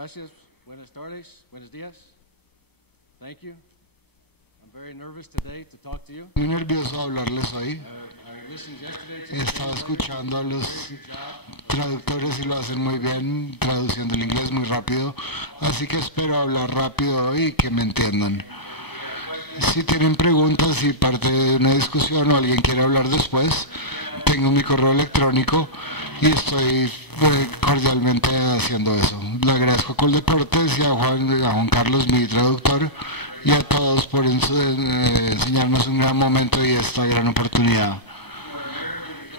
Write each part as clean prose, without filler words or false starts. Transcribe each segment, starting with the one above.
gracias. Buenas tardes. Buenos días. Thank you. I'm very nervous today to talk to you. Muy nervioso de hablarles hoy. I listened yesterday to He estado escuchando a los traductores y lo hacen muy bien, traduciendo el inglés muy rápido. Así que espero hablar rápido hoy y que me entiendan. Si tienen preguntas y parte de una discusión o alguien quiere hablar después, tengo mi correo electrónico y estoy cordialmente haciendo eso. Le agradezco a Coldeportes y a Juan Carlos, mi traductor, y a todos por enseñarnos un gran momento y esta gran oportunidad.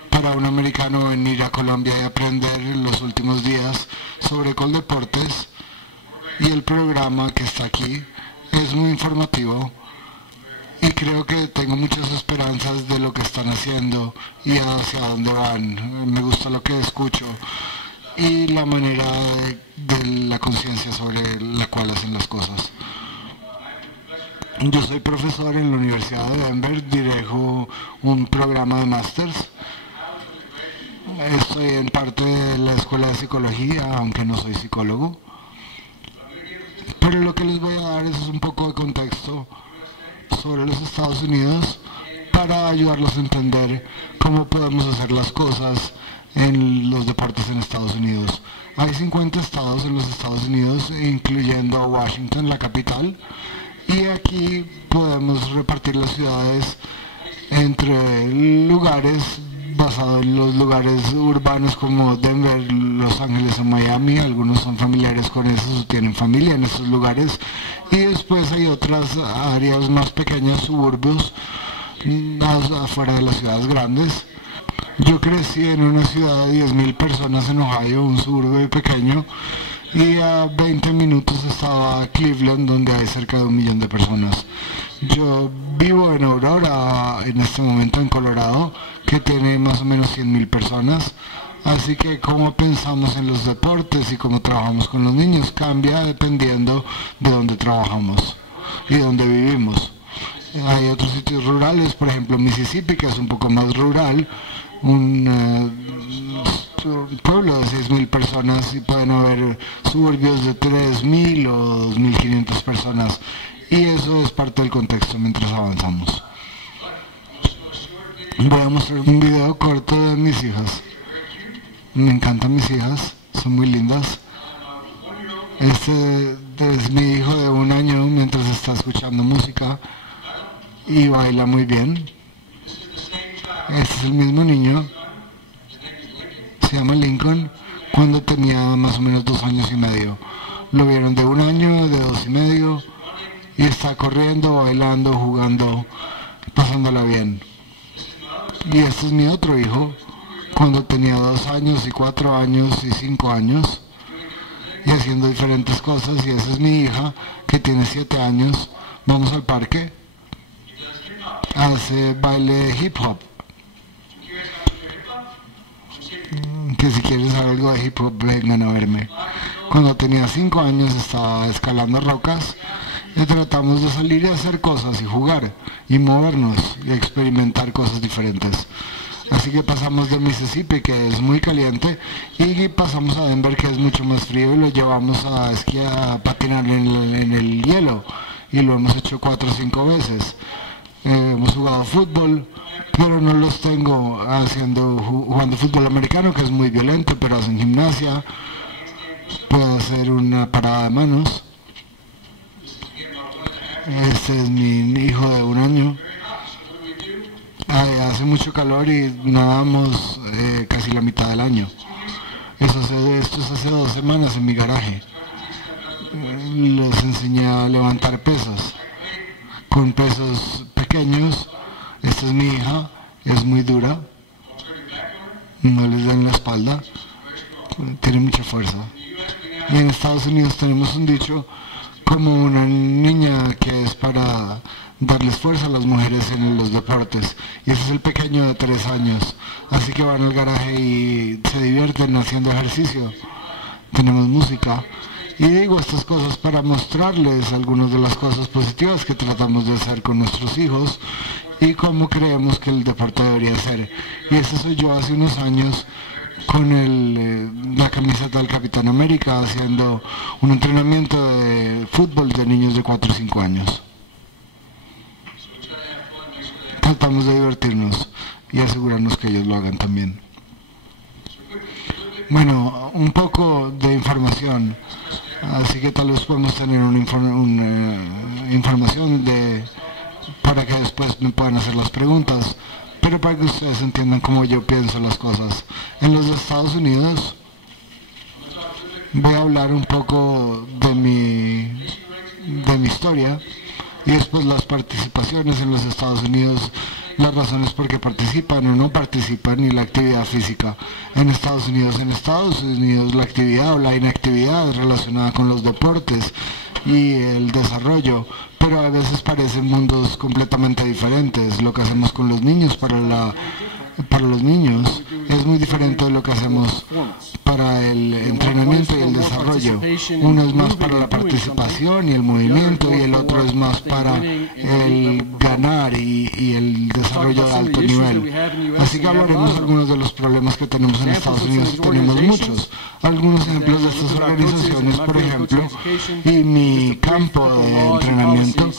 Para un americano venir a Colombia y aprender en los últimos días sobre Coldeportes y el programa que está aquí es muy informativo. Y creo que tengo muchas esperanzas de lo que están haciendo y hacia dónde van. Me gusta lo que escucho y la manera de la conciencia sobre la cual hacen las cosas. Yo soy profesor en la Universidad de Denver, dirijo un programa de másters. Estoy en parte de la Escuela de Psicología, aunque no soy psicólogo. Pero lo que les voy a dar es un poco de contexto sobre los Estados Unidos para ayudarlos a entender cómo podemos hacer las cosas en los deportes en Estados Unidos. Hay 50 estados en los Estados Unidos, incluyendo a Washington, la capital, y aquí podemos repartir las ciudades entre lugares basados en los lugares urbanos como Denver, Los Ángeles o Miami. Algunos son familiares con esos o tienen familia en esos lugares. Y después hay otras áreas más pequeñas, suburbios, más afuera de las ciudades grandes. Yo crecí en una ciudad de 10.000 personas en Ohio, un suburbio pequeño, y a 20 minutos estaba Cleveland, donde hay cerca de 1 millón de personas. Yo vivo en Aurora, en este momento en Colorado, que tiene más o menos 100.000 personas. Así que cómo pensamos en los deportes y cómo trabajamos con los niños cambia dependiendo de dónde trabajamos y dónde vivimos. Hay otros sitios rurales, por ejemplo Mississippi, que es un poco más rural, un pueblo de 6.000 personas, y pueden haber suburbios de 3.000 o 2.500 personas, y eso es parte del contexto mientras avanzamos. Voy a mostrar un video corto de mis hijas. Me encantan mis hijas, son muy lindas. Este es mi hijo de 1 año mientras está escuchando música y baila muy bien. Este es el mismo niño, se llama Lincoln, cuando tenía más o menos 2 años y medio. Lo vieron de 1 año, de 2 y medio, y está corriendo, bailando, jugando, pasándola bien. Y este es mi otro hijo, cuando tenía 2 años y 4 años y 5 años, y haciendo diferentes cosas. Y esa es mi hija, que tiene 7 años. Vamos al parque, hace baile hip hop, que si quieren saber algo de hip hop vengan a verme. Cuando tenía 5 años estaba escalando rocas y tratamos de salir y hacer cosas y jugar y movernos y experimentar cosas diferentes. Así que pasamos de Mississippi, que es muy caliente, y pasamos a Denver, que es mucho más frío, y lo llevamos a esquiar, a patinar en el hielo, y lo hemos hecho 4 o 5 veces. Hemos jugado fútbol, pero no los tengo jugando fútbol americano, que es muy violento, pero hacen gimnasia, puedo hacer una parada de manos. Este es mi hijo de 1 año. Hace mucho calor y nadamos casi la mitad del año. Esto es hace 2 semanas en mi garaje. Les enseñé a levantar pesas con pesos pequeños. Esta es mi hija, es muy dura, no les den la espalda, tiene mucha fuerza. Y en Estados Unidos tenemos un dicho como una niña, que es para darles fuerza a las mujeres en los deportes, y ese es el pequeño de 3 años, así que van al garaje y se divierten haciendo ejercicio. Tenemos música, y digo estas cosas para mostrarles algunas de las cosas positivas que tratamos de hacer con nuestros hijos y cómo creemos que el deporte debería ser. Y ese soy yo hace unos años, con la camiseta del Capitán América haciendo un entrenamiento de fútbol de niños de 4 o 5 años. Tratamos de divertirnos y asegurarnos que ellos lo hagan también. Bueno, un poco de información, así que tal vez podemos tener una información para que después me puedan hacer las preguntas, pero para que ustedes entiendan cómo yo pienso las cosas. En los Estados Unidos voy a hablar un poco de mi historia y después las participaciones en los Estados Unidos, las razones por qué participan o no participan y la actividad física. En Estados Unidos la actividad o la inactividad es relacionada con los deportes y el desarrollo, pero a veces parecen mundos completamente diferentes. Lo que hacemos con los niños para los niños es muy diferente de lo que hacemos para el entrenamiento y el desarrollo. Uno es más para la participación y el movimiento y el otro es más para el ganar y el desarrollo de alto nivel. Así que hablaremos de algunos de los problemas que tenemos en Estados Unidos, y tenemos muchos. Algunos ejemplos de estas organizaciones, por ejemplo, y mi campo de entrenamiento.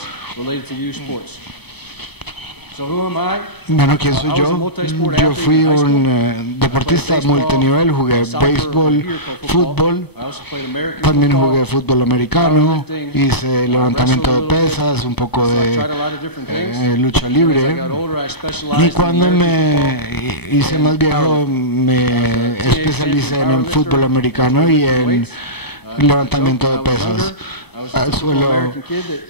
Bueno, ¿quién soy yo? Yo fui un deportista multinivel, jugué béisbol, fútbol, también jugué fútbol americano, hice levantamiento de pesas, un poco de lucha libre, y cuando me hice más viejo me especialicé en el fútbol americano y en levantamiento de pesas. Suelo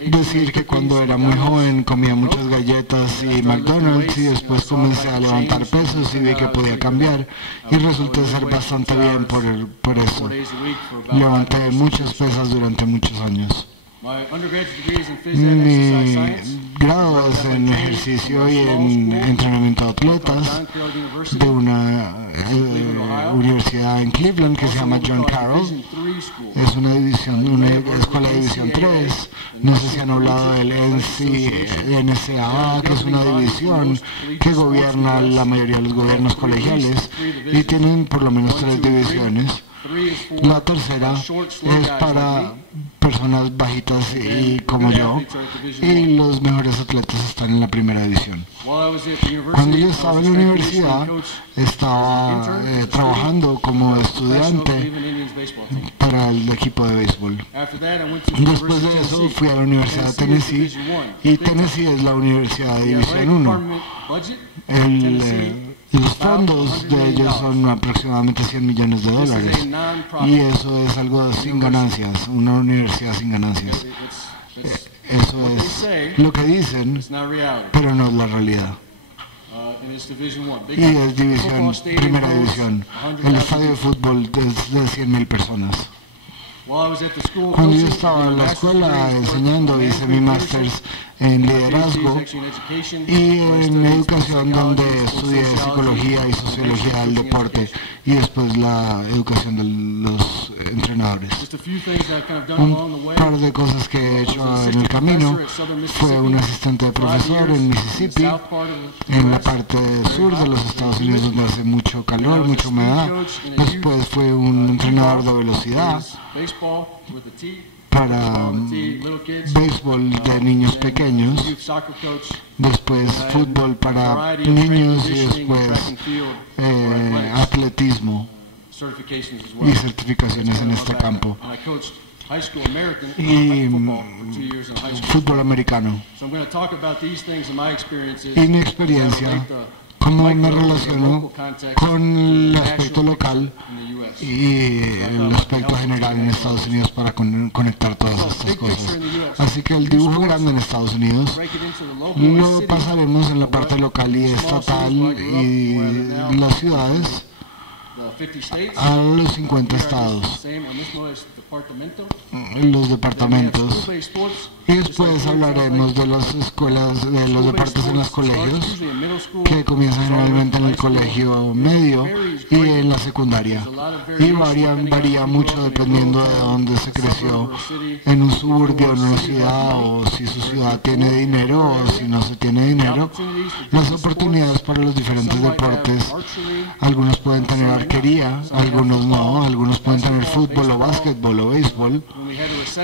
decir que cuando era muy joven comía muchas galletas y McDonald's y después comencé a levantar pesos y vi que podía cambiar y resulté ser bastante bien por eso. Levanté muchas pesas durante muchos años. Mi grado es en ejercicio y en entrenamiento de atletas de una universidad en Cleveland que se llama John Carroll. Es una escuela de división 3. No sé si han hablado del NCAA, que es una división que gobierna la mayoría de los gobiernos colegiales y tienen por lo menos 3 divisiones. La tercera es para personas bajitas y como yo, y los mejores atletas están en la primera división. Cuando yo estaba en la universidad, estaba trabajando como estudiante para el equipo de béisbol. Después de eso fui a la Universidad de Tennessee, y Tennessee es la universidad de División 1. Los fondos de ellos son aproximadamente $100 millones, y eso es algo sin ganancias, una universidad sin ganancias. Eso es lo que dicen, pero no es la realidad. Y es primera división. El estadio de fútbol es de 100.000 personas. Cuando yo estaba en la escuela enseñando, hice mi máster en liderazgo y en educación, donde estudié psicología y sociología del deporte y después la educación de los entrenadores. Un par de cosas que he hecho en el camino: fue un asistente de profesor en Mississippi, en la parte sur de los Estados Unidos, donde hace mucho calor, mucha humedad. Después fue un entrenador de velocidad para béisbol de niños pequeños, después fútbol para niños y después atletismo y certificaciones en este campo y fútbol americano. Y mi experiencia, cómo me relaciono con el aspecto local y el aspecto general en Estados Unidos para conectar todas estas cosas. Así que el dibujo grande en Estados Unidos lo pasaremos en la parte local y estatal y las ciudades a los 50 estados. Los departamentos Y después hablaremos de las escuelas, de los deportes en los colegios, que comienzan generalmente en el colegio medio y en la secundaria. Y varía mucho dependiendo de dónde se creció, en un suburbio, en una ciudad, o si su ciudad tiene dinero o si no se tiene dinero. Las oportunidades para los diferentes deportes, algunos pueden tener arquería, algunos no, algunos pueden tener fútbol o básquetbol o béisbol.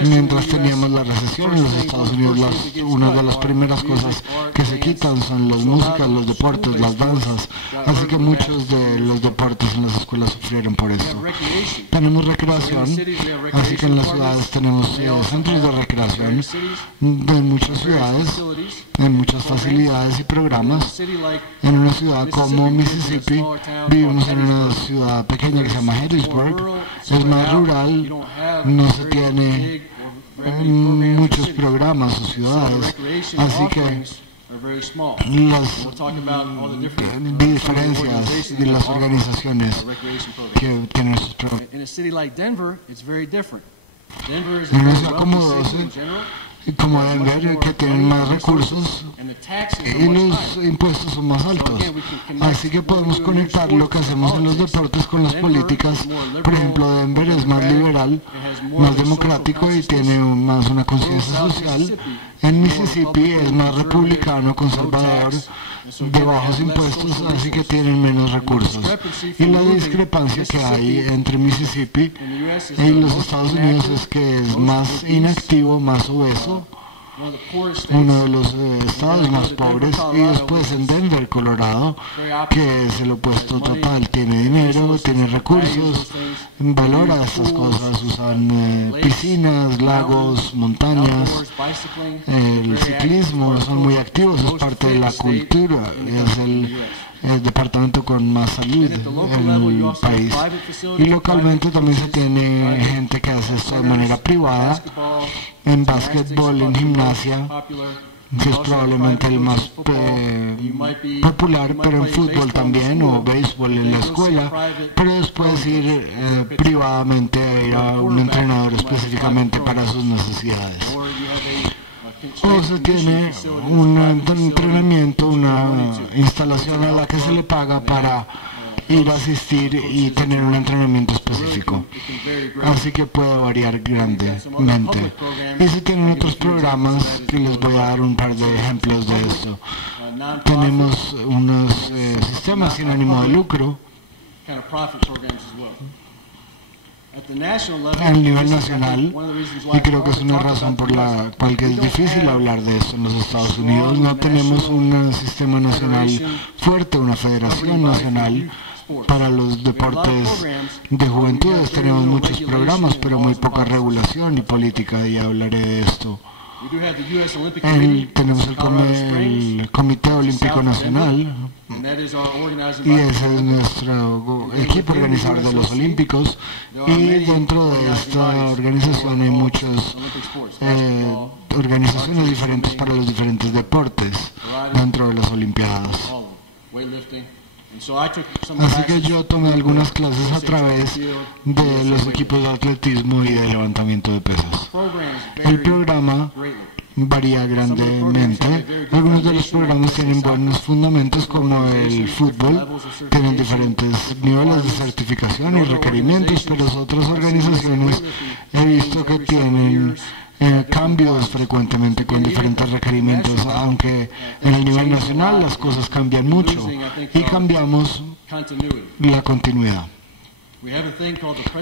Mientras teníamos la recesión en los Estados Unidos, una de las primeras cosas que se quitan son las músicas, los deportes, las danzas. Así que muchos de los deportes en las escuelas sufrieron por esto. Tenemos recreación, así que en las ciudades tenemos centros de recreación en muchas ciudades, en muchas facilidades y programas. En una ciudad como Mississippi, vivimos en una ciudad pequeña que se llama Harrisburg, es más rural, no se tiene muchos programas o ciudades, así que las diferencias de las organizaciones que tienen sus programas. En una ciudad como 12, como Denver, que tienen más recursos y los impuestos son más altos. Así que podemos conectar lo que hacemos en los deportes con las políticas. Por ejemplo, Denver es más liberal, más democrático y tiene más una conciencia social. En Mississippi es más republicano, conservador, de bajos impuestos, así que tienen menos recursos. Y la discrepancia que hay entre Mississippi y los Estados Unidos es que es más inactivo, más obeso, uno de los estados más pobres, y después en Denver, Colorado, que es el opuesto total, tiene dinero, tiene recursos, valora estas cosas, usan piscinas, lagos, montañas, el ciclismo, son muy activos, es parte de la cultura, es el departamento con más salud en el país. Y localmente también se tiene gente que hace esto de manera privada, en básquetbol, en gimnasia, que es probablemente el más popular, pero en fútbol también, o béisbol en la escuela, pero después ir privadamente a ir a un entrenador específicamente para sus necesidades. O se tiene un entrenamiento, una instalación a la que se le paga para ir a asistir y tener un entrenamiento específico. Así que puede variar grandemente. Y se tienen otros programas que les voy a dar un par de ejemplos de esto. Tenemos unos sistemas sin ánimo de lucro a nivel nacional, y creo que es una razón por la cual que es difícil hablar de esto en los Estados Unidos. No tenemos un sistema nacional fuerte, una federación nacional para los deportes de juventudes. Tenemos muchos programas, pero muy poca regulación y política, y hablaré de esto. Tenemos el Comité Olímpico Nacional, y ese es nuestro equipo organizador de los Olímpicos, y dentro de esta organización hay muchas organizaciones diferentes para los diferentes deportes dentro de las Olimpiadas. Así que yo tomé algunas clases a través de los equipos de atletismo y de levantamiento de pesas. El programa varía grandemente. Algunos de los programas tienen buenos fundamentos, como el fútbol, tienen diferentes niveles de certificación y requerimientos, pero otras organizaciones he visto que tienen cambios frecuentemente con diferentes requerimientos, aunque en el nivel nacional las cosas cambian mucho y cambiamos la continuidad.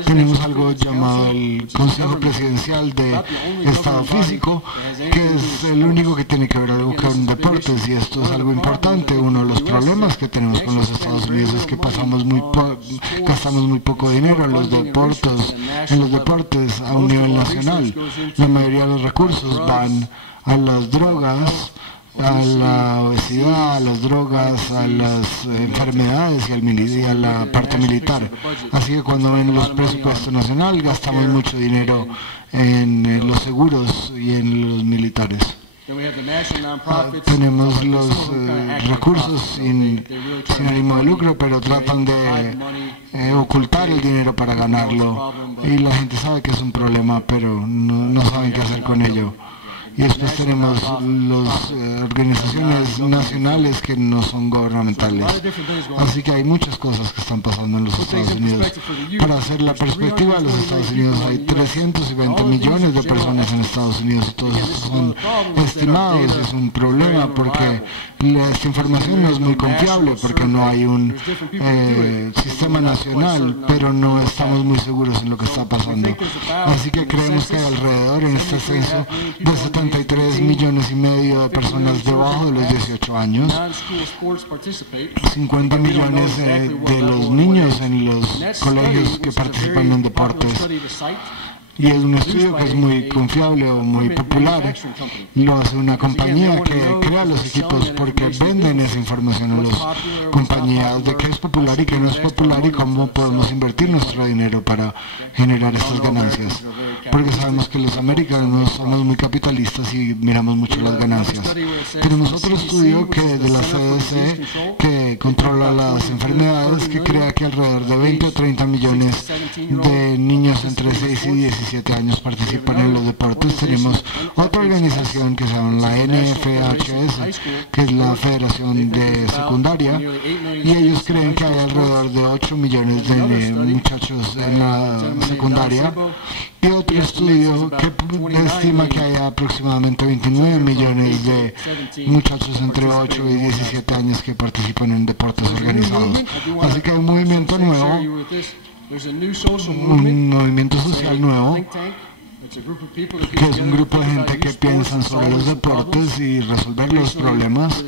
Tenemos algo llamado el Consejo Presidencial de Estado Físico, que es el único que tiene que ver algo con deportes, y esto es algo importante. Uno de los problemas que tenemos con los Estados Unidos es que gastamos muy poco dinero en los deportes a un nivel nacional. La mayoría de los recursos van a las drogas, a la obesidad, a las drogas, a las enfermedades y a la parte militar. Así que cuando ven los presupuestos nacionales, gastamos mucho dinero en los seguros y en los militares. Tenemos los recursos sin ánimo de lucro, pero tratan de ocultar el dinero para ganarlo, y la gente sabe que es un problema, pero no saben qué hacer con ello. Y después tenemos las organizaciones nacionales que no son gubernamentales. Así que hay muchas cosas que están pasando en los Estados Unidos. Para hacer la perspectiva de los Estados Unidos, hay 320 millones de personas en Estados Unidos y todos esos son estimados. Es un problema porque esta información no es muy confiable porque no hay un sistema nacional, pero no estamos muy seguros en lo que está pasando. Así que creemos que hay alrededor en este censo de 73 millones y medio de personas debajo de los 18 años, 50 millones de los niños en los colegios que participan en deportes. Y es un estudio que es muy confiable o muy popular. Lo hace una compañía que crea los equipos porque venden esa información a las compañías de qué es popular y qué no es popular y cómo podemos invertir nuestro dinero para generar estas ganancias. Porque sabemos que los americanos somos muy capitalistas y miramos mucho las ganancias. Tenemos otro estudio que de la CDC que controla las enfermedades que crea que alrededor de 20 o 30 millones de niños entre 6 y 17 años participan en los deportes. Tenemos otra organización que se llama la NFHS, que es la Federación de Secundaria, y ellos creen que hay alrededor de 8 millones de muchachos en la secundaria. Y otro estudio que estima que hay aproximadamente 29 millones de muchachos entre 8 y 17 años que participan en deportes organizados. Así que hay un movimiento nuevo, un movimiento social nuevo, que es un grupo de gente que piensan sobre los deportes y resolver los problemas.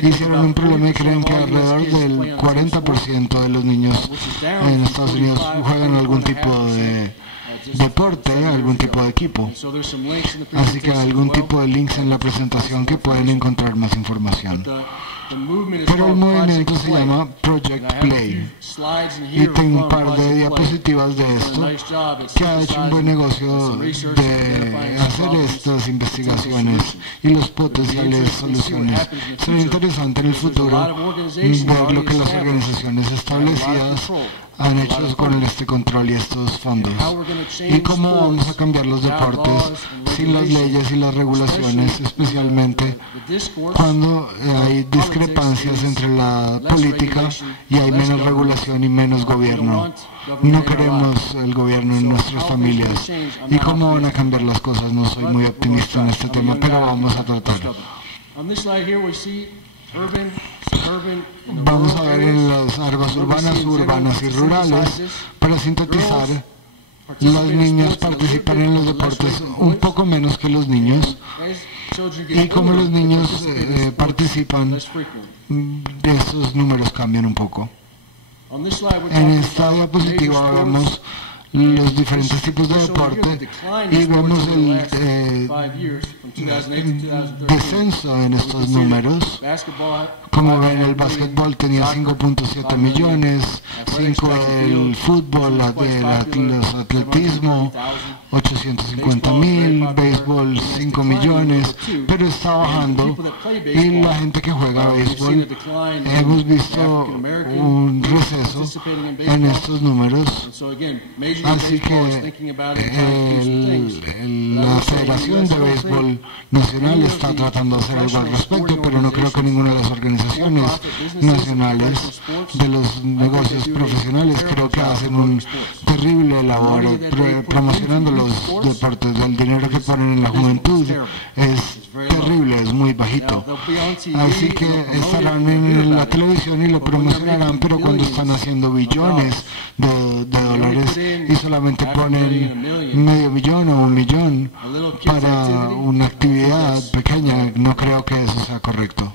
Hicieron un problema y creen que alrededor del 40% de los niños en Estados Unidos juegan algún tipo de deporte, algún tipo de equipo. Así que hay algún tipo de links en la presentación que pueden encontrar más información. Pero el movimiento se llama Project Play y tengo un par de diapositivas de esto que ha hecho un buen negocio de hacer estas investigaciones y las potenciales soluciones. Sería interesante en el futuro ver lo que las organizaciones establecidas han hecho con este control y estos fondos y cómo vamos a cambiar los deportes sin las leyes y las regulaciones, especialmente cuando hay discrepancias entre la política y hay menos regulación y menos gobierno. No queremos el gobierno en nuestras familias. ¿Y cómo van a cambiar las cosas? No soy muy optimista en este tema, pero vamos a tratar. Vamos a ver en las áreas urbanas y rurales. Para sintetizar, los niños participan en los deportes un poco menos que los niños, y como los niños participan, esos números cambian un poco. En esta diapositiva vemos los diferentes tipos de deporte y vemos el descenso en estos números. Como ven, el básquetbol tenía 5.7 millones, 5 del fútbol, los atletismo, 850.000, béisbol 5 millones, pero está bajando y la gente que juega béisbol hemos visto un receso en estos números. Así que la Federación de Béisbol Nacional está tratando de hacer algo al respecto, pero no creo que ninguna de las organizaciones nacionales de los negocios profesionales creo que hacen un terrible labor promocionando los deportes. El dinero que ponen en la juventud es terrible, es muy bajito. Así que estarán en la televisión y lo promocionarán, pero cuando están haciendo billones de dólares y solamente ponen medio millón o 1 millón para una actividad pequeña, no creo que eso sea correcto.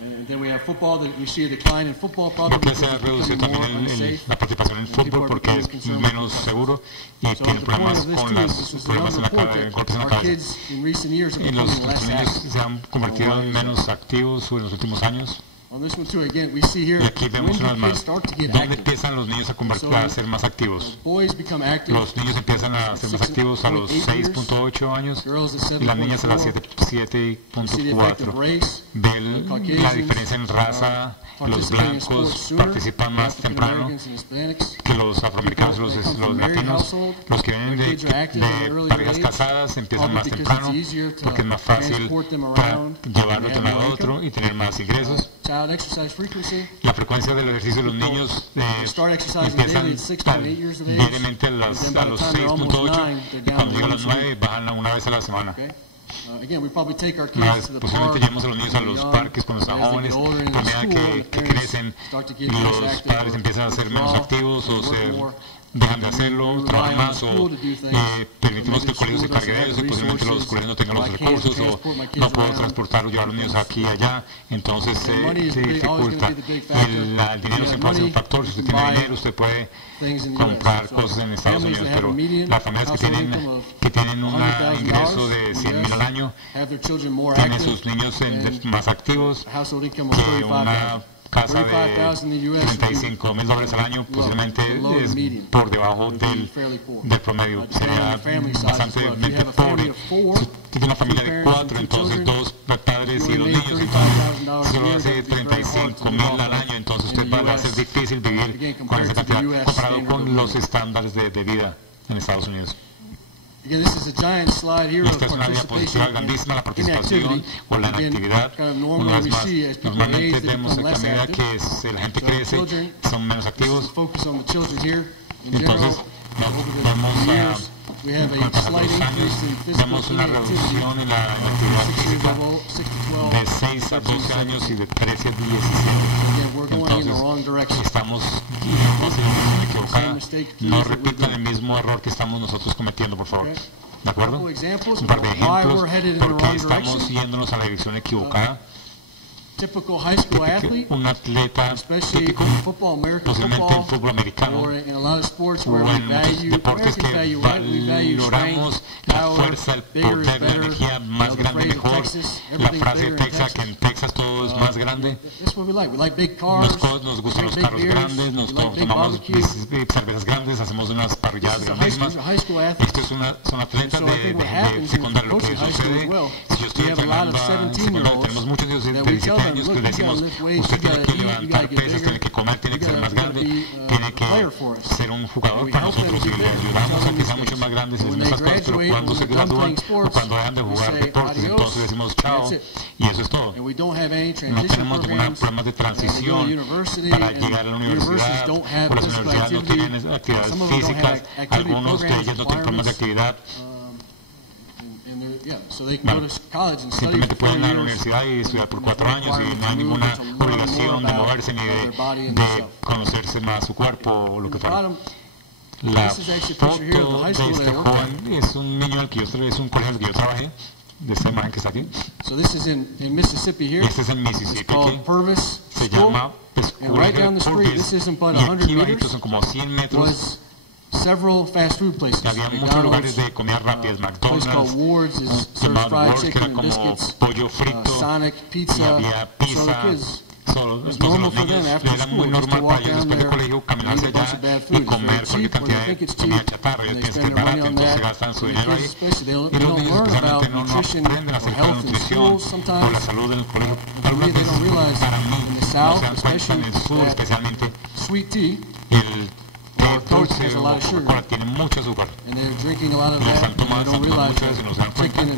Porque se ha reducido también la participación en el fútbol porque es menos seguro y tiene problemas con problemas en la golpes en la cabeza. Y los niños se han convertido en menos activos en los últimos años. On this one too, again, we see here Y aquí when vemos do una vez kids más. start to get ¿Dónde active? empiezan los niños a ser más activos? Boys become active. Los niños empiezan a ser más activos a los 6.8 años y las niñas a las 7.4. Ven la diferencia en raza. Los blancos participan más temprano que los afroamericanos, los latinos. Los que vienen de parejas casadas empiezan más temprano porque es más fácil llevarlos de un lado a otro y tener más ingresos. La frecuencia del ejercicio de los niños empiezan diariamente a los 6.8 y cuando llegan a los 9 bajan una vez a la semana. Posiblemente llevamos a los niños a los parques cuando están jóvenes, a medida que crecen los padres empiezan a ser menos activos o dejan de hacerlo, trabajan más o permitimos que el colegio se cargue de ellos y posiblemente los colegios no tengan los recursos o no puedo transportar o llevar a los niños aquí y allá, entonces se dificulta. El dinero siempre va a ser un factor. Si usted tiene dinero, usted puede comprar cosas en Estados Unidos, pero las familias que tienen un ingreso de $100,000 al año tienen sus niños más activos que una casa de $35,000 al año, posiblemente es por debajo del promedio. Sería bastante pobre. Si tiene una familia de 4, entonces 2 padres y 2 niños, entonces solo hace $35,000 al año, entonces usted va a ser difícil vivir con esa cantidad comparado con los estándares de vida en Estados Unidos. Esta es una diapositiva grandísima, la participación o la inactividad. Una vez más, normalmente vemos que a medida que la gente crece, son menos activos. Entonces, vemos con el pasar de los años, vemos una reducción en la inactividad física de 6 a 12 años y de 13 a 17. Entonces, estamos yendo hacia la dirección equivocada. No repitan el mismo error que estamos nosotros cometiendo, por favor. ¿De acuerdo? Un par de ejemplos por qué estamos yéndonos a la dirección equivocada. Un atleta típico, posiblemente en fútbol americano o en muchos deportes que valoramos la fuerza, el poder, la energía más grande y mejor. La frase de Texas, que en Texas todo es más grande. Nos gustan los carros grandes, nos tomamos cervezas grandes, hacemos unas parrilladas grandísimas. Esto son atletas de secundaria. Lo que sucede, si yo estoy entrenando en secundaria, tenemos muchos de 17 años que le decimos, usted tiene que levantar pesas, tiene que comer, tiene que ser más grande, tiene que ser un jugador para nosotros y le ayudamos a que sean mucho más grandes y esas cosas, pero cuando se gradúan o cuando dejan de jugar deportes, entonces decimos chao y eso es todo. No tenemos ningún problema de transición para llegar a la universidad, o las universidades no tienen actividades físicas, algunos de ellos no tienen problemas de actividad. Simplemente pueden ir a la universidad y estudiar por 4 años y no hay ninguna obligación de moverse ni de conocerse más su cuerpo o lo que fuera. La foto de este joven es un niño al que es un colegio al que yo trabajé, de esta imagen que está aquí. Este es en Mississippi, aquí. Se llama Purvis, y aquí bajito son como 100 metros. Había muchos lugares de comida rápida, McDonald's, llamado Ward's, que era como pollo frito, y había pizza. Entonces los niños era muy normal para ellos después del colegio caminar hacia allá y comer cualquier cantidad de comida chatarra. Ellos piensan que es barato, entonces gastan su dinero ahí. Y los niños especialmente no aprenden acerca de la nutrición o la salud en el colegio. Algunas veces para mí no se dan cuenta en el sur especialmente el dulce o Coca-Cola tiene mucho azúcar. Lo están tomando mucho y no se dan cuenta que el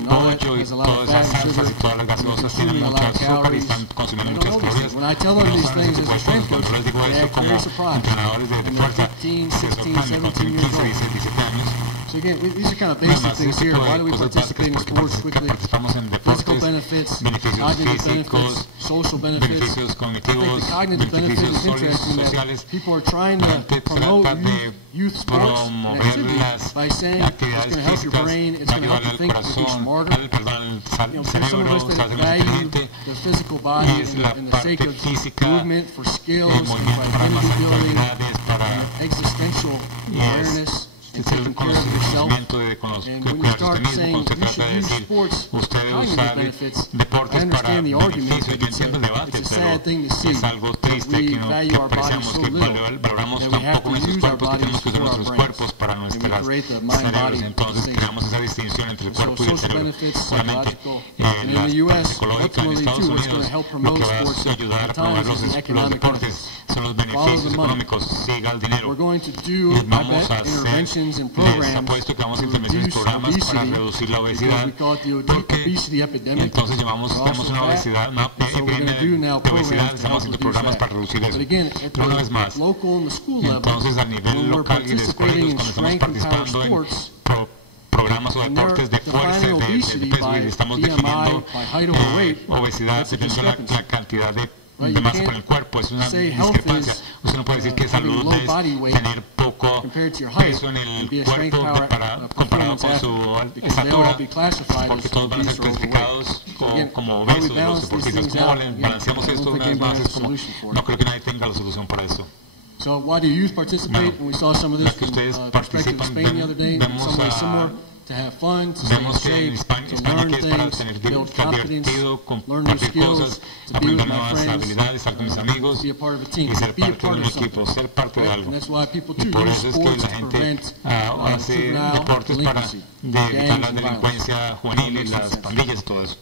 pollo y todas esas salsas y todas las gaseosas tienen mucho azúcar y están consumiendo muchas calorías. Y no saben ese tipo de cosas. Cuando les digo esto como entrenadores de fuerza, se sorprenden cuando tienen 15, 16, 17 años. So again, these are kind of basic things here. Why do we participate in sports quickly? Physical benefits, cognitive benefits, social benefits. Beneficios cognitivos, I think the cognitive benefit is interesting that people are trying to promote youth sports and activities by saying it's going to help your brain, it's going to help you think, to be smarter. You know, for some of us that value the physical body and the sake of movement for skills, for identity building, existential awareness, el conocimiento de cuidarse usted mismo, cuando se trata de decir, usted debe usar deportes para beneficio. Yo entiendo el debate, pero es algo triste que apreciamos, que valoramos tampoco nuestros cuerpos, que tenemos que usar nuestros cuerpos para nuestros cerebros. Entonces creamos esa distinción entre el cuerpo y el cerebro. Solamente la parte psicológica en Estados Unidos lo que va a ayudar a promover los deportes son los beneficios económicos, siga el dinero. Vamos a hacer, les apuesto que vamos a intervenciones y programas para reducir la obesidad, porque entonces tenemos una obesidad, una epidemia de obesidad, estamos haciendo programas para reducir eso. Pero una vez más, entonces a nivel local y de colegios, cuando estamos participando en programas o deportes de fuerza, de peso, y estamos definiendo obesidad dependiendo de la cantidad de masa con el cuerpo, es una discrepancia. Usted no puede decir que salud es tener poco peso en el cuerpo comparado con su estatura, porque todos van a ser clasificados como obesos, los deportistas. ¿Cómo balanceamos esto? Una vez más, es como, no creo que nadie tenga la solución para esto. So why do youth participate? And we saw some of this in perspective in Spain the other day. Some way similar to have fun, to stay in shape, to learn things, build confidence, learn new skills, to be with my friends, be a part of a team, be a part of something. Ser parte de algo. And that's why people Y do por use eso es que sports la to gente prevent hace deportes para evitar la delincuencia juvenil y las pandillas y todo eso.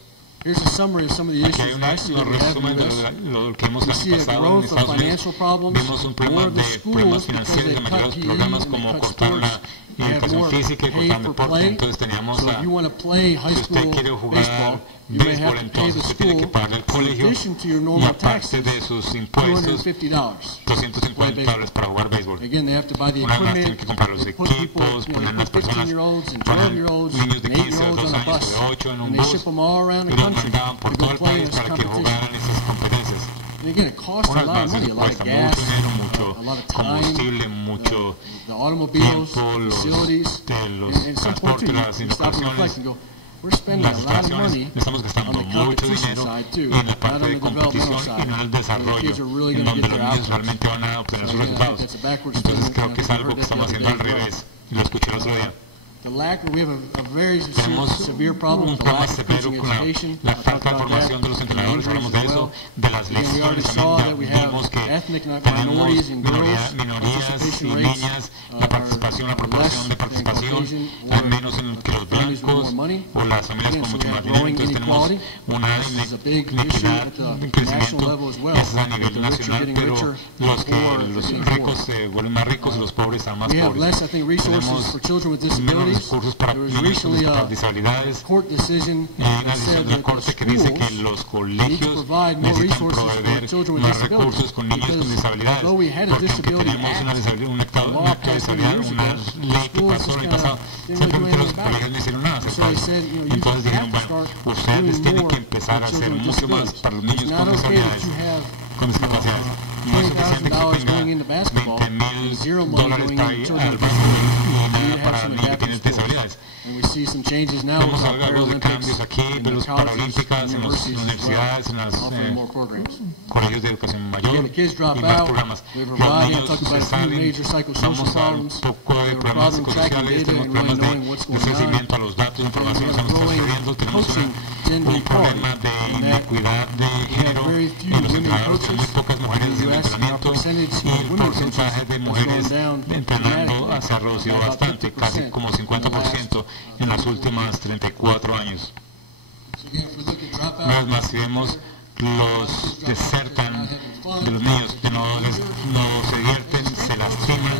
Here's a summary of some of the Aquí hay issues un resumen de lo que hemos we see a pasado en growth of Estados financial Unidos. problems, Vemos un more problema of the de problemas schools because financieros, they la mayoría de cut los programas PE como and they cut cortaron la sports. They have educación more física y pay cortaron for deporte. play. Entonces teníamos So if you want to play high si usted school quiere jugar baseball, you may béisbol, have to pay the entonces usted tiene que school, pagarle al in colegio addition to your y normal aparte taxes, de sus impuestos, $250. $250 para jugar béisbol. Again, they have to buy the Una vez tienen que comprar los equipment. They put equipos, people, ponen las they put personas, 15-year-olds and ponen 12-year-olds niños de and 15 o 8-year-olds 2 on a años o bus, de 8 en un and they bus ship them all around y the los country mandaban por to todo go el play in país this para que competition. jugaran esas competencias. And again, it costs Una a vez lot of más, money, a eso lot of cuesta gas, mucho dinero, mucho a lot of time, combustible, mucho the automobiles, tiempo, facilities, los and at some point too, transportes, las you stop and reflect instalaciones, and go, we're spending a las lot of instalaciones. money Estamos on gastando the mucho competition dinero side too, en la not parte on de the developmental competición y no en el side, where the desarrollo, kids are really en going to donde get los their niños outcomes. realmente van a obtener sus So, again, I think resultados. that's a backwards Entonces thing. creo que es I algo heard que that the estamos other haciendo al day as well. revés. Lo escuché el otro día. The lack, we have a very Tenemos severe problem un with the problema lack of severo coaching con education. la I talked falta de about formación de that. los The entrenadores, hablamos de injuries as eso, well. de las Again, we already lesiones saw también. that we Vimos have que ethnic tenemos minorities and girls minorías y participation rates niñas, la participación, la proporción de participación, al menos en que los blancos o las familias con mucho más dinero. Entonces tenemos una inequidad, un crecimiento, es a nivel nacional, pero los ricos se vuelven más ricos y los pobres están más pobres. Tenemos menos recursos para niños con discapacidades. Hay una decisión de la Corte que dice que los colegios necesitan proveer más recursos con niños con discapacidades, porque aunque tenemos una discapacidad, una ley que pasó el año pasado, simplemente los colegios no hicieron nada acerca de eso. Entonces dijeron, bueno, ustedes tienen que empezar a hacer mucho más para los niños con discapacidades. No es suficiente que tenga $20,000 para ir al banco y nada para niños que tienen discapacidades. Vemos algo de cambios aquí, de los paralímpicas, en las universidades, en los colegios de educación mayor y más programas. Los niños se salen, vamos a un poco de problemas psicosociales, tenemos problemas de accesimiento a los datos, de información, estamos transfiriendo, tenemos un problema de inequidad de género en los entrenadores, hay muy pocas mujeres en el entrenamiento y el porcentaje de mujeres entrenando se ha reducido bastante, casi como 50% en los últimos 34 años. Una vez más, si vemos los desertan de los niños, que no se divierten, se lastiman,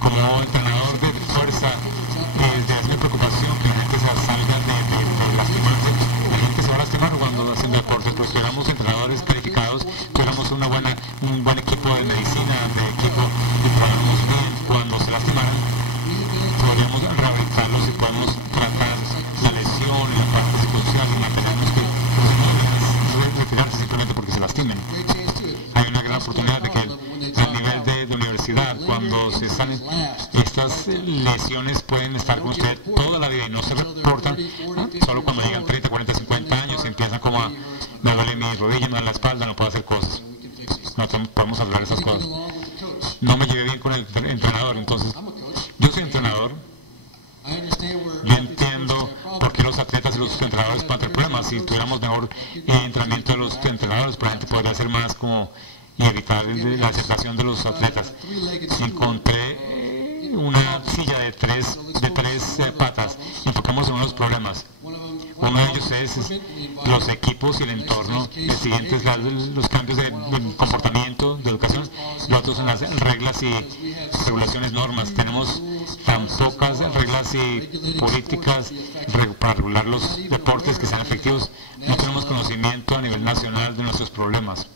como entrenador de fuerza, es mi preocupación que la gente se salga de lastimarse. La gente se va a lastimar cuando hacen deportes, pero si tuviéramos entrenadores calificados, tuviéramos un buen equipo de medicina, de equipo y trabajamos bien, cuando se lastimaran, podríamos rehabilitarlos y podemos tratar la lesión y la parte psicosocial y mantenemos que no retirarse simplemente porque se lastimen. Hay una gran oportunidad de que a nivel de universidad, cuando se salen, estas lesiones pueden estar con usted toda la vida y no se reportan solo cuando llegan 30, 40, 50 años y empiezan como a, me duele mi rodilla, me duele la espalda, no puedo hacer cosas. No podemos hablar de esas cosas. No me llevé bien con el entrenador, entonces yo soy entrenador, yo entiendo por qué los atletas y los entrenadores pueden tener problemas. Si tuviéramos mejor entrenamiento de los entrenadores, probablemente podría hacer más como y evitar la aceptación de los atletas. Encontré una silla de tres patas. Enfocamos en unos problemas. Uno de ellos es los equipos y el entorno. El siguiente es los cambios de comportamiento, de educación. Los otros son las reglas y regulaciones, normas. Tenemos tan pocas reglas y políticas para regular los deportes que sean efectivos. No tenemos conocimiento a nivel nacional de nuestros problemas.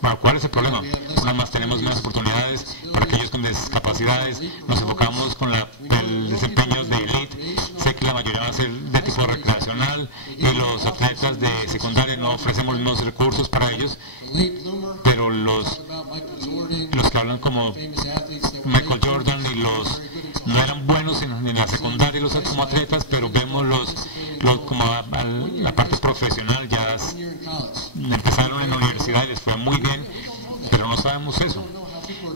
Bueno, ¿cuál es el problema? Nada más tenemos menos oportunidades para aquellos con discapacidades. Nos enfocamos con el desempeño de elite. Sé que la mayoría va a ser de tipo recreacional y los atletas de secundaria no ofrecemos los mismos recursos para ellos, pero los que hablan como Michael Jordan y no eran buenos en la secundaria como atletas, pero vemos como la parte profesional ya empezaron en la universidad y les fue muy bien, pero no sabemos eso.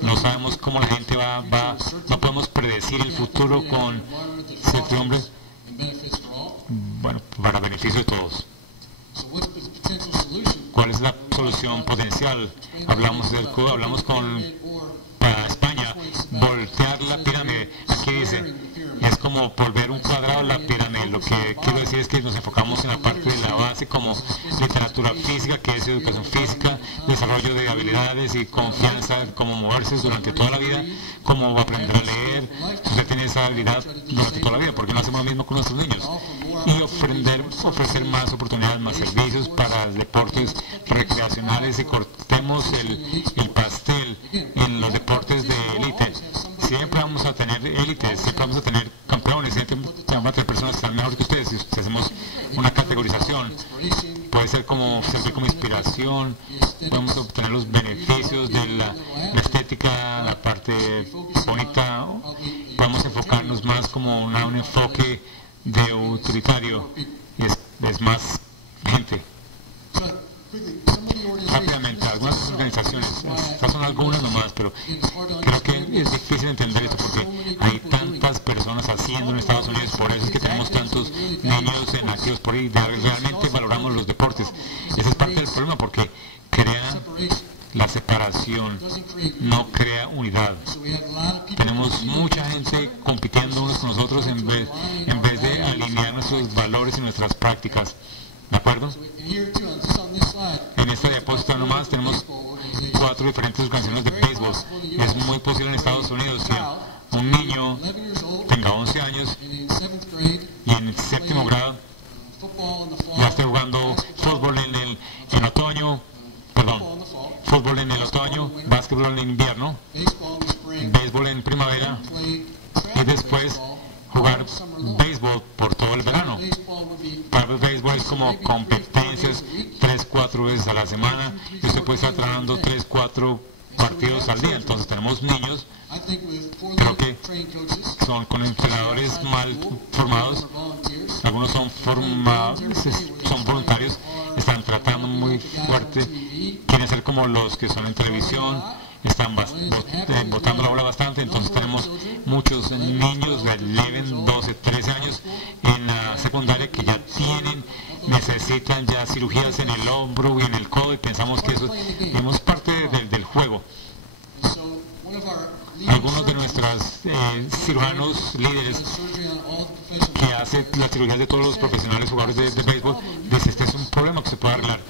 No sabemos cómo la gente no podemos predecir el futuro con certidumbre, bueno, para beneficio de todos. ¿Cuál es la solución potencial? Hablamos para España, voltear la pirámide. Aquí dice, es como volver un cuadrado a la pirámide. Lo que quiero decir es que nos enfocamos en la parte de la base como literatura física, que es educación física, desarrollo de habilidades y confianza, cómo moverse durante toda la vida, cómo aprender a leer. Usted tiene esa habilidad durante toda la vida, porque no hacemos lo mismo con nuestros niños. Y ofrecer más oportunidades, más servicios para deportes recreacionales y cortemos el pastel en los deportes de élite. Siempre vamos a tener élites, siempre vamos a tener campeones, siempre vamos a tener personas que están mejor que ustedes. Si hacemos una categorización, puede ser servir como inspiración, podemos obtener los beneficios de la estética, la parte bonita, podemos enfocarnos más como un enfoque de utilitario, y es más gente. Rápidamente, algunas organizaciones, estas son algunas nomás, pero creo que es difícil entender esto porque hay tantas personas haciendo en Estados Unidos, por eso es que tenemos tantos niños activos por ahí, realmente valoramos los deportes. Esa es parte del problema porque crea la separación, no crea unidad. Tenemos mucha gente compitiendo unos con nosotros en vez de alinear nuestros valores y nuestras prácticas. ¿De acuerdo? En esta diapositiva nomás tenemos 4 diferentes organizaciones de béisbol. Es muy posible en Estados Unidos que un niño tenga 11 años y en el 7º grado ya esté jugando fútbol en otoño, fútbol en el otoño, básquetbol en invierno, béisbol en primavera y después jugar béisbol por todo el verano. Para el béisbol es como competencias 3-4 veces a la semana y usted puede estar trabajando 3-4 partidos al día. Entonces tenemos niños, creo que son con entrenadores mal formados, algunos son voluntarios, están tratando muy fuerte, quieren ser como los que son en televisión, están botando la bola bastante. Entonces tenemos muchos niños de 11, 12, 13 años en la secundaria que ya necesitan ya cirugías en el hombro y en el codo y pensamos que eso es parte del juego. Algunos de nuestros cirujanos líderes que hacen las cirugías de todos los profesionales jugadores de béisbol dicen, este es un problema que se puede arreglar,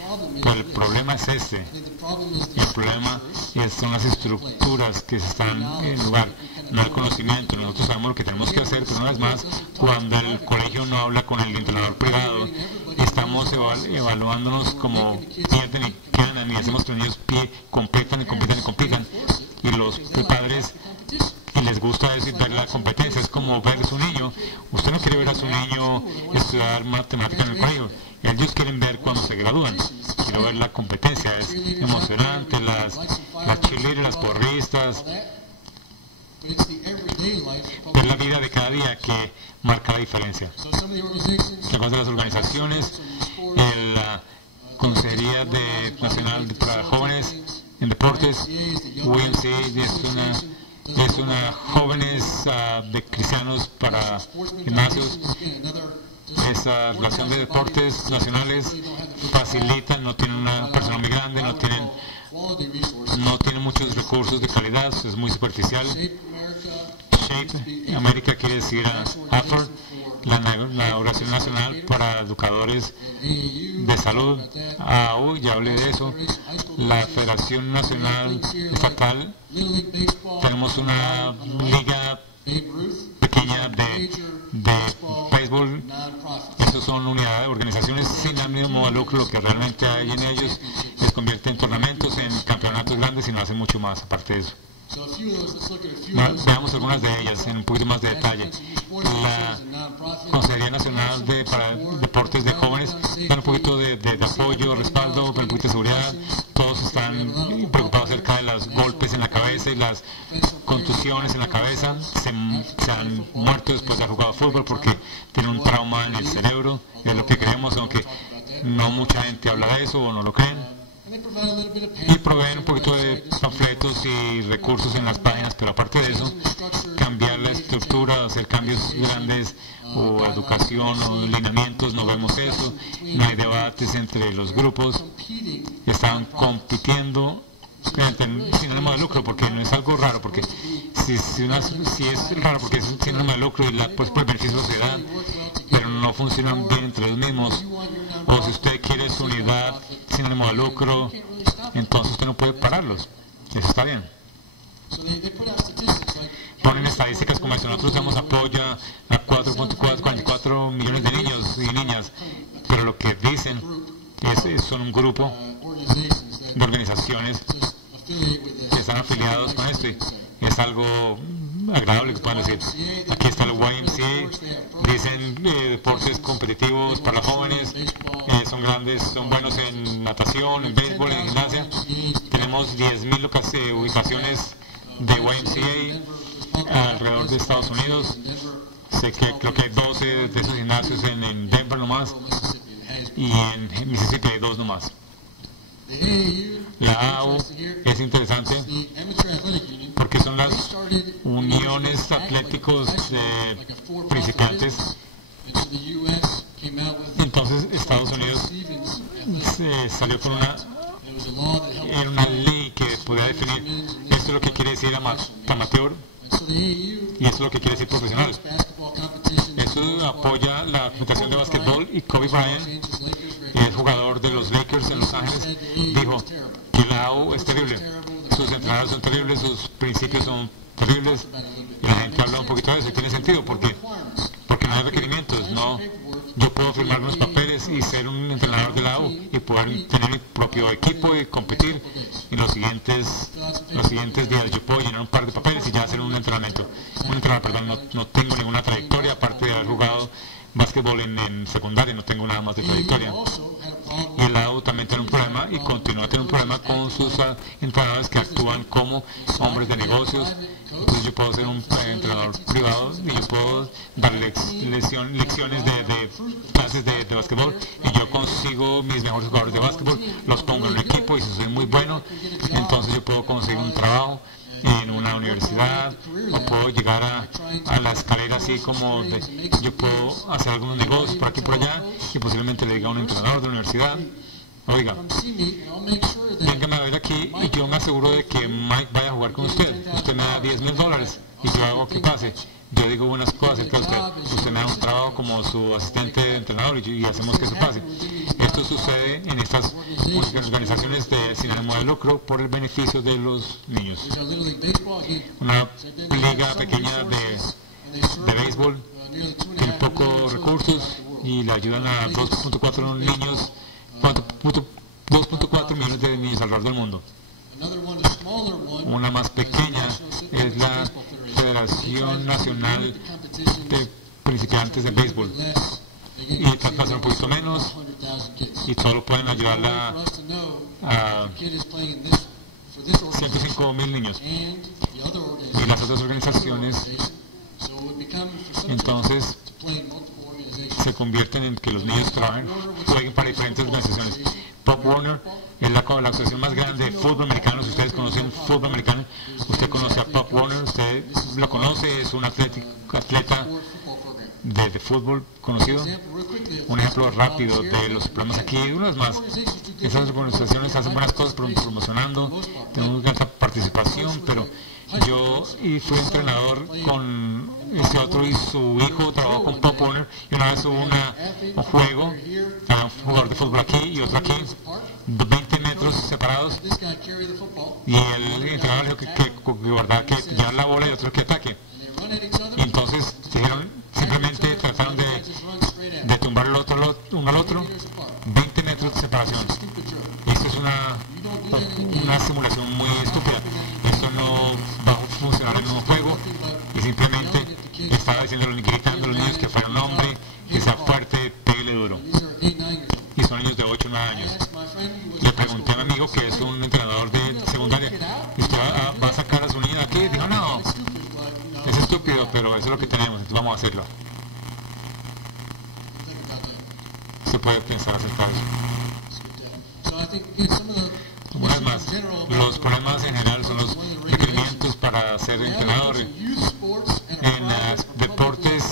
pero el problema es este. El problema son las estructuras que están en lugar, no el conocimiento. Nosotros sabemos lo que tenemos que hacer, pero una vez más, cuando el colegio no habla con el entrenador privado, estamos evaluándonos como pierden y ganan y hacemos que los niños compitan, y los padres y les gusta eso y ver la competencia. Es como ver a su niño. Usted no quiere ver a su niño estudiar matemáticas en el colegio, ellos quieren ver cuando se gradúan. Quiero ver la competencia, es emocionante, las cheerleaders, las porristas, es la vida de cada día que marca la diferencia. Algunas de las organizaciones, la Consejería Nacional para Jóvenes en Deportes, UNC, es una es una jóvenes de cristianos para gimnasios. Esa relación de deportes nacionales facilitan, no tienen una persona muy grande, no tienen muchos recursos de calidad, es muy superficial. SHAPE, América quiere decir AFER, la Oración Nacional para Educadores de Salud, AU, ya hablé de eso. La Federación Nacional Estatal, tenemos una liga pequeña de béisbol. Estos son unidades, organizaciones sin ánimo de lucro. Lo que realmente hay en ellos les convierte en torneos, en campeonatos grandes y no hacen mucho más aparte de eso. Veamos algunas de ellas en un poquito más de detalle. La Consejería Nacional para Deportes de Jóvenes dan un poquito de apoyo, respaldo, un poquito de seguridad. Todos están preocupados acerca de los golpes en la cabeza y las contusiones en la cabeza. Se han muerto después de haber jugado fútbol porque tienen un trauma en el cerebro. Es lo que creemos, aunque no mucha gente habla de eso o no lo creen. Y proveen un poquito de panfletos y recursos en las páginas, pero aparte de eso, cambiar la estructura, hacer cambios grandes o educación o lineamientos, no vemos eso, no hay debates entre los grupos, están compitiendo sin ánimo de lucro, porque no es algo raro, porque si es raro porque es sin ánimo de lucro y pues por el beneficio de la sociedad, pero no funcionan bien entre los mismos. O si usted quiere su unidad sin ánimo de lucro, entonces usted no puede pararlos. Eso está bien. Ponen estadísticas como esto. Nosotros damos apoyo a 4.44 millones de niños y niñas, pero lo que dicen son un grupo de organizaciones que están afiliados con esto. Y es algo agradable que puedan decir. Aquí está el YMCA, dicen deportes competitivos para los jóvenes, son grandes, son buenos en natación, en béisbol, en gimnasia. Tenemos 10.000 ubicaciones de YMCA alrededor de Estados Unidos. Sé que creo que hay 12 de esos gimnasios en Denver nomás, y en Mississippi hay 2 nomás. La AU es interesante porque son las uniones atléticos principiantes. Entonces Estados Unidos salió con una ley que podía definir esto es lo que quiere decir amateur y esto es lo que quiere decir profesional. Eso apoya la competición de básquetbol, y Kobe Bryant, el jugador de los Lakers en Los Ángeles, dijo que la AU es terrible, sus entrenadores son terribles, sus principios son terribles, y la gente habla un poquito de eso, y tiene sentido porque no hay requerimientos. No, yo puedo firmar unos papeles y ser un entrenador de la AU y poder tener mi propio equipo y competir, y los siguientes días yo puedo llenar un par de papeles y ya hacer un entrenador, no tengo ninguna trayectoria aparte de haber jugado básquetbol en secundaria, no tengo nada más de trayectoria. Y el AU también tiene un problema y continúa teniendo un problema con sus entrenadores que actúan como hombres de negocios. Entonces yo puedo ser un entrenador privado y yo puedo dar lecciones de clases de básquetbol, y yo consigo mis mejores jugadores de básquetbol, los pongo en un equipo, y si soy muy bueno, entonces yo puedo conseguir un trabajo en una universidad, o puedo llegar a la escalera así como yo puedo hacer algunos negocios por aquí y por allá, y posiblemente le diga a un entrenador de la universidad: oiga, véngame a ver aquí y yo me aseguro de que Mike vaya a jugar con usted. Usted me da $10,000 y yo hago que pase. Yo digo buenas cosas acerca de usted. Usted me da un trabajo como su asistente de entrenador y hacemos que eso pase. Esto sucede en estas organizaciones sin ánimo de lucro por el beneficio de los niños. Una liga pequeña de béisbol tiene pocos recursos y le ayudan a 2.4 niños, 2.4 millones de niños alrededor del mundo. Una más pequeña es la Federación Nacional de Principiantes de Béisbol, y trata de hacer un poquito menos, y solo pueden ayudarla a 105,000 niños. Y las otras organizaciones entonces se convierten en que los niños jueguen para diferentes organizaciones. Pop Warner Es la asociación más grande de fútbol americano. Si ustedes conocen fútbol americano, usted conoce a Pop Warner, usted lo conoce, es un atleta de fútbol conocido. Un ejemplo rápido de los problemas aquí, una vez más, esas organizaciones hacen buenas cosas promocionando, tenemos gran participación, pero yo fui entrenador con este otro y su hijo trabajó con Pop Warner, y una vez hubo un juego, había un jugador de fútbol aquí y otro aquí, 20 metros separados, y el entrenador dijo que llevar la bola y otro que ataque. Y entonces simplemente trataron de tumbar uno al otro, 20 metros de separación. Esto es una simulación muy estúpida. Esto no va a funcionar en un juego, y simplemente estaba diciéndole, gritando a los niños que fuera un hombre, que sea fuerte, pégale duro. Y son niños de 8 o 9 años. Le pregunté a mi amigo, que es un entrenador de secundaria, ¿usted va a sacar a su niño de aquí? Dijo, no, es estúpido, pero eso es lo que tenemos, entonces vamos a hacerlo. Se puede pensar acerca de eso. Una vez más, los problemas en general son los requerimientos para ser entrenador en deportes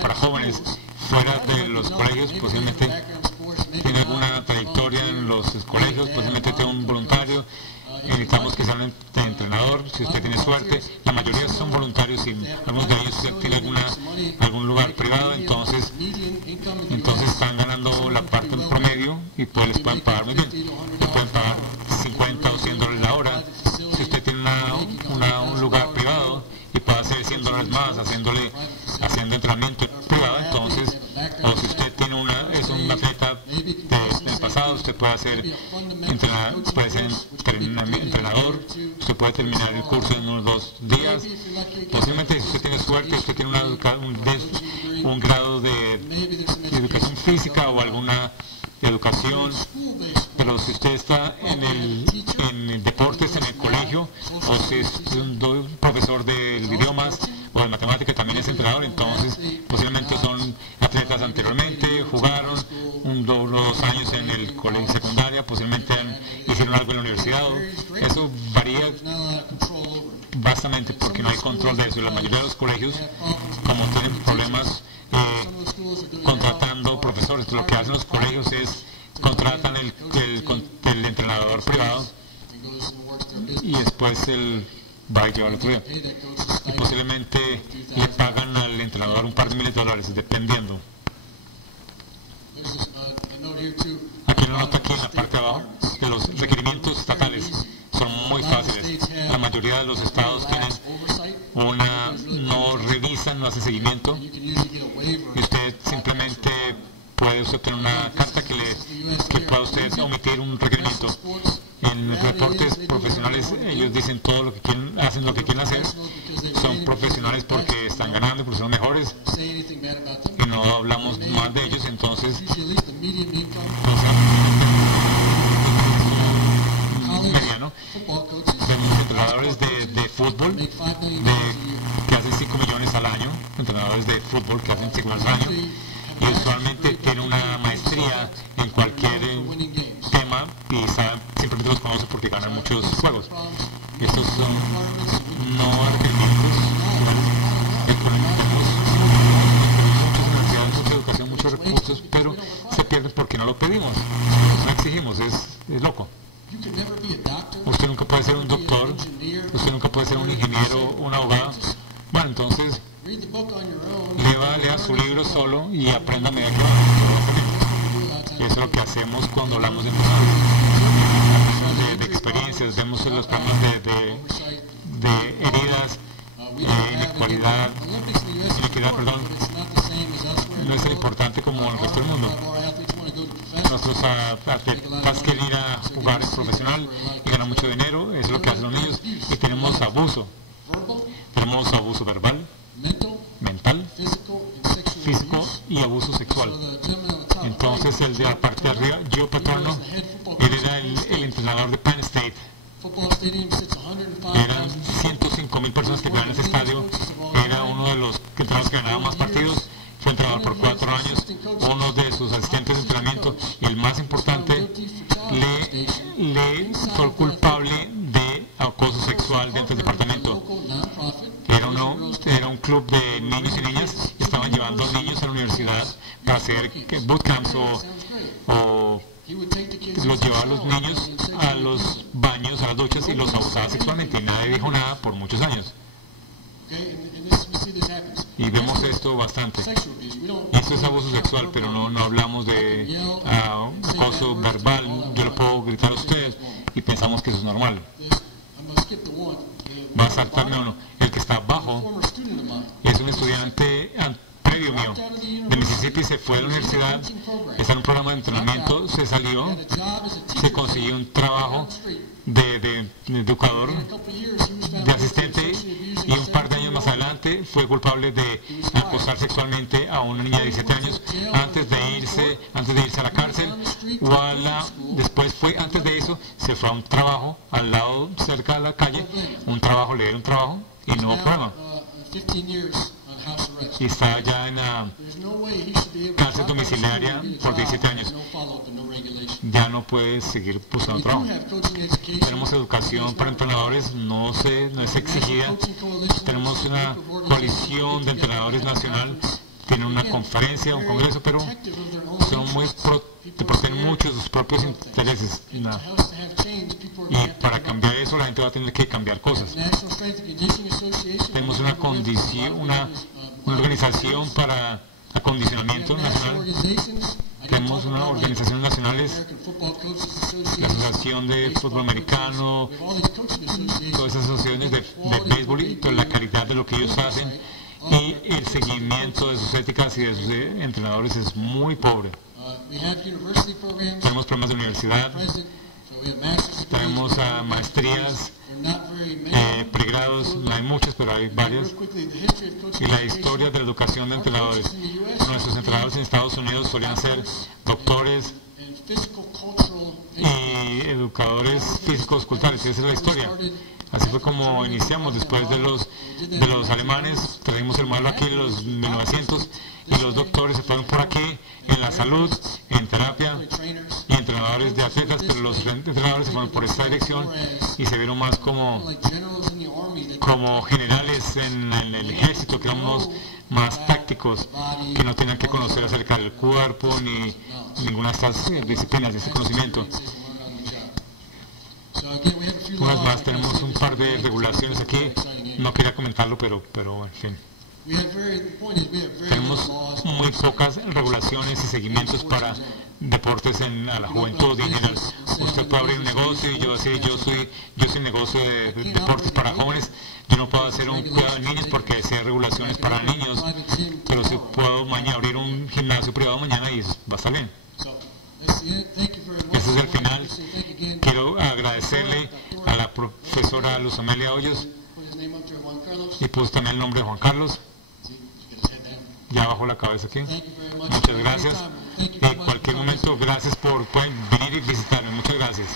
para jóvenes fuera de los colegios. Posiblemente tiene alguna trayectoria en los colegios, posiblemente tiene un voluntario. Necesitamos que sea un entrenador, si usted tiene suerte. La mayoría son voluntarios y algunos de ellos tienen algún lugar privado, entonces están ganando la parte en promedio y pues les pueden pagar muy bien. Les pueden pagar 50 o 100 dólares la hora. Si usted tiene un lugar privado y puede hacer 100 dólares más haciendo entrenamiento privado, entonces, o si usted es un atleta del pasado, usted puede ser entrenador, usted puede terminar el curso en unos 2 días. Posiblemente, si usted tiene suerte, usted tiene un grado de educación física o alguna educación, pero si usted está en deportes en el colegio, o si es un profesor de idiomas o de matemática, también es entrenador, entonces posiblemente son atletas anteriormente, jugaron 2 años en el colegio secundaria, posiblemente hicieron algo en la universidad. Eso varía bastante porque no hay control de eso. La mayoría de los colegios, como tienen problemas contratando profesores, lo que hacen los colegios es contratan el entrenador privado y después él va y lleva al otro día. Y posiblemente le pagan al entrenador un par de miles de dólares, dependiendo. Aquí lo nota aquí en la parte de abajo, que los requerimientos estatales son muy fáciles. La mayoría de los estados tienen no revisan, no hacen seguimiento, y usted simplemente puede obtener una carta que pueda usted omitir un requerimiento. En deportes profesionales ellos dicen todo lo que quieren, hacen lo que quieren hacer, son profesionales porque están ganando, porque son mejores, y no hablamos más de ellos. Entonces mediano, vemos entrenadores de fútbol que hacen 5 millones al año, entrenadores de fútbol que hacen 5 millones al año, y usualmente tienen una maestría en cualquier tema y simplemente los conocen porque ganan muchos juegos. Estos son no requerimientos. Tenemos muchas universidades, mucha educación, muchos recursos, pero se pierden porque no lo pedimos, no exigimos, es loco. Usted nunca puede ser un doctor, usted nunca puede ser un ingeniero, un abogado. Bueno, entonces lea su libro solo y aprenda a medida que va. Eso es lo que hacemos cuando hablamos de experiencias, vemos los problemas de heridas, inequidad, no es tan importante como el resto del mundo. Nuestros atletas quieren ir a jugar en profesional y ganar mucho dinero, eso es lo que hacen los niños, y tenemos abuso verbal, mental, físico y abuso sexual. Entonces el de la parte de arriba, Joe Paterno, él era el entrenador de Penn State. Eran 105,000 personas que jugaban en ese estadio, era uno de los entrenadores que ganaba más partidos, fue entrenador por 4 años, uno de sus asistentes de entrenamiento y el más importante le sexual dentro del departamento. Era un club de niños y niñas que estaban llevando niños a la universidad para hacer bootcamps o los llevaba a los niños a los baños, a las duchas y los abusaba sexualmente y nadie dijo nada por muchos años. Y vemos esto bastante. Esto es abuso sexual, pero no hablamos de acoso verbal. Yo le puedo gritar a ustedes y pensamos que eso es normal. Va a saltarme uno. El que está abajo es un estudiante previo mío de Mississippi, se fue a la universidad, está en un programa de entrenamiento, se salió, se consiguió un trabajo de educador, de asistente, y un par de años más adelante fue culpable de acosar sexualmente a una niña de 17 años antes de irse a la cárcel, antes de eso se fue a un trabajo al lado, cerca de la calle, le dieron un trabajo y no hubo problema. Y está ya en la cárcel domiciliaria por 17 años. Ya no puede seguir buscando trabajo. Tenemos educación para entrenadores, no es exigida. Tenemos una coalición de entrenadores nacional, tienen una conferencia, un congreso, pero protegen mucho sus propios intereses. Y para cambiar eso, la gente va a tener que cambiar cosas. Tenemos una organización para acondicionamiento nacional. Tenemos una organización nacionales, la Asociación de Fútbol Americano, todas esas asociaciones de béisbol y toda la calidad de lo que ellos hacen y el seguimiento de sus éticas y de sus entrenadores es muy pobre. Tenemos programas de universidad, tenemos maestrías, pregrados, no hay muchas, pero hay varias. Y la historia de la educación de entrenadores. Nuestros entrenadores en Estados Unidos solían ser doctores y educadores físicos culturales. Esa es la historia. Así fue como iniciamos después de los alemanes. Traímos el modelo aquí en los 1900 y los doctores se fueron por aquí en la salud, en terapia y entrenadores de atletas, pero los entrenadores se fueron por esta dirección y se vieron más como generales en el ejército, que éramos más tácticos, que no tenían que conocer acerca del cuerpo ni ninguna de estas disciplinas de este conocimiento. Una vez más, tenemos un par de regulaciones aquí, no quería comentarlo, pero en fin. Tenemos muy pocas regulaciones y seguimientos para deportes a la juventud en general. Usted puede abrir un negocio y yo decir, yo soy negocio de deportes para jóvenes. Yo no puedo hacer un cuidado de niños porque hay regulaciones para niños, pero sí puedo abrir un gimnasio privado mañana y va a estar bien. Ese es el final. Quiero agradecerle a la profesora Luz Amelia Hoyos y puse también el nombre de Juan Carlos. Ya bajo la cabeza aquí. Muchas gracias. En cualquier momento, gracias pueden venir y visitarme. Muchas gracias.